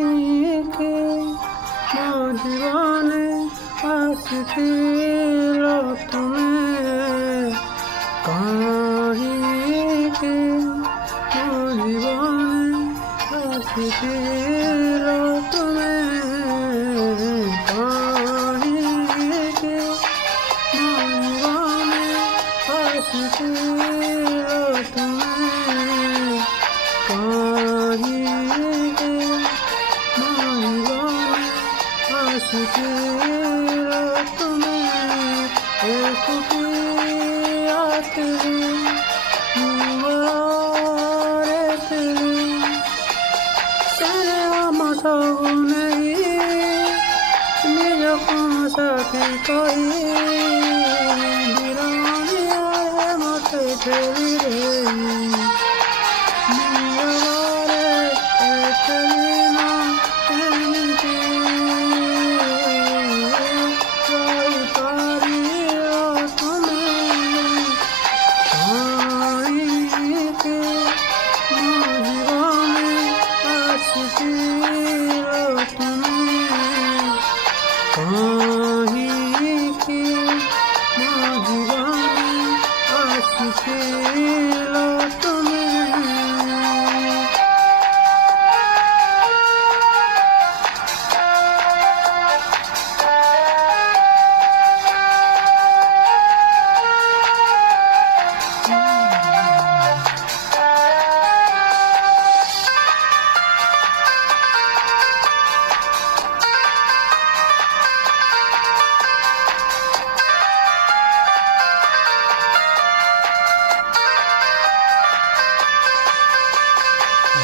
কাহিকে জীবনে আসছিল তুমি, কাহিকে জীবনে আসছিল তুমি, কাহিকে জীবনে আসছিল তুমি, কাহিকে আসছিল তুমি, একুটিয়াতে মোহরেতে তেরে আমার সগুনেই নিজকম সাথী কই বিরানিয়ায় মতে ঠেলি রে কাহিকে জীবনে আসছিল তুমি।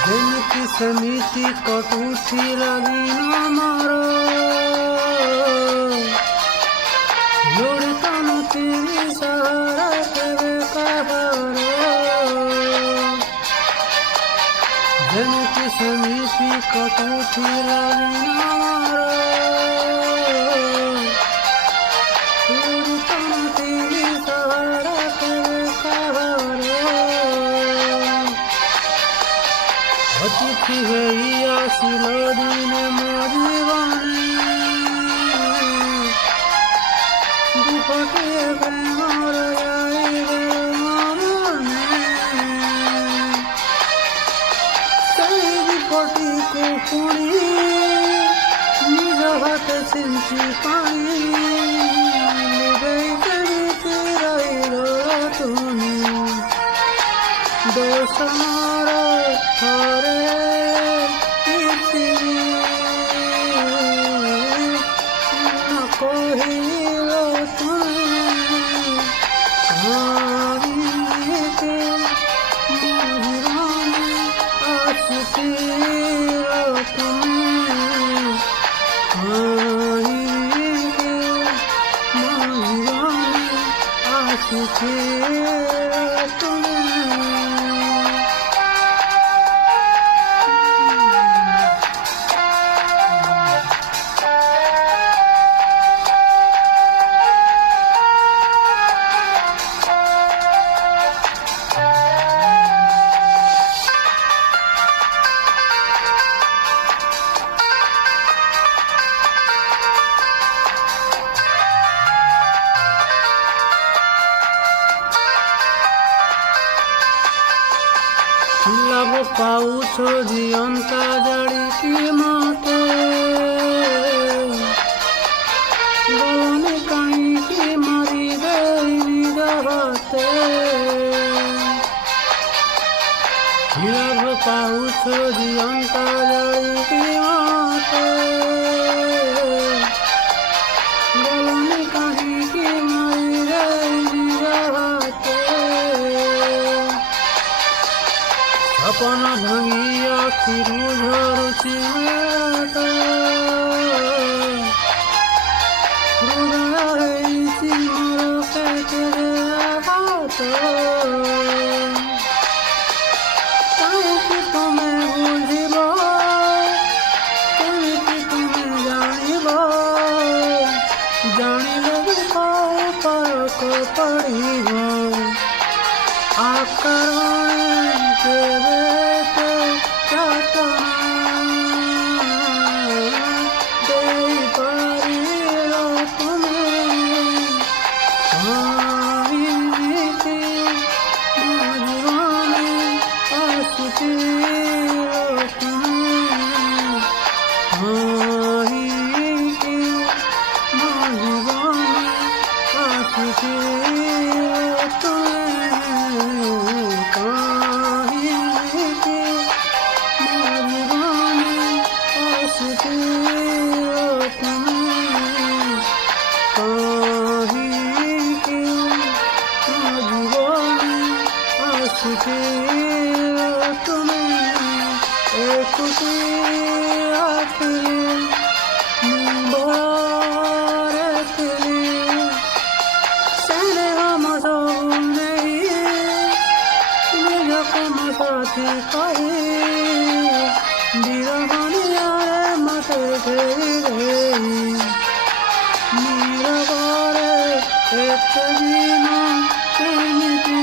ଯେମିତି ସେମିତି କଟୁଥିଲା ଦିନ ମୋର, ଯୋଡ଼ିତ ନଥିଲି ସାହାରା କେବେ କାହାର। ଯେମିତି ସେମିତି କଟୁଥିଲା ଦିନ ମୋର, ଯୋଡ଼ିତ ନଥିଲି ସାହାରା କେବେ କାହାର। অতিথি হইয়াছিল দিনে মো জীবনে, দুপটিয়ে প্রেমর যাইবে মনে, সেই দুপটিକୁ ପୁଣି ନିଜ ହାତେ ଛିଞ୍ଚି ପାଣି ନିଭେଇ କେମିତି ରହିଲ ତୁମେ, ଦୋଷ ମୋର ଥରେ କିଛି ନ କହିଲ ତୁମେ, କାହିଁକି জীবনে আসছিল তুমি, কাহিকে জীবনে আসছিল তুমি। ଲାଭ ପାଉଛ ଜିଅନ୍ତା ଜାଳିକି ମତେ, ଗଲନି କାହିଁକି ମାରି ଦେଇ ନିଜ ହାତେ। ଲାଭ ପାଉଛ ଜିଅନ୍ତା ଜାଳିକି ମତେ, ଗଲନି କାହିଁକି ମାରି ଦେଇ ନିଜ ହାତେ। ସପନ ଭାଙ୍ଗି ଆଖିରୁ ଝରୁଛି ଲୁହ, ହୃଦୟ ହେଇଛି ମୋର ପେଟରେ ଆଘାତ। କାହିଁକି ତୁମେ ବୁଝିବ আকারণে দেবেতে যাতনা দেই পারিল তুমি কাহিনীতে মধুবনে আসিছিল তুমি কাহিনীতে মধুবনে আসিছিল তুমি কাহিনীতে মধুবনে আসিছিল তুমি কাহিনীতে মধুবনে আসিছিল তুমি একুটি আখলি মুবারে খেলি স্নেহ মধু নেই নিজকে মশাতে করি বিরহনিয়ারে মতে ঘেরে নীরবরে একটা দিন এমনি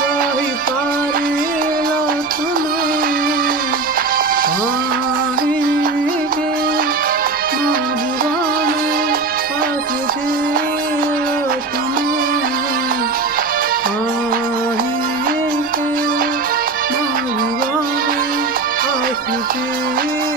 রহি পারিল তুমি কাহিনীতে মধুবনে আসিছিল তুমি কাহিনীতে মধুবনে আসিছিল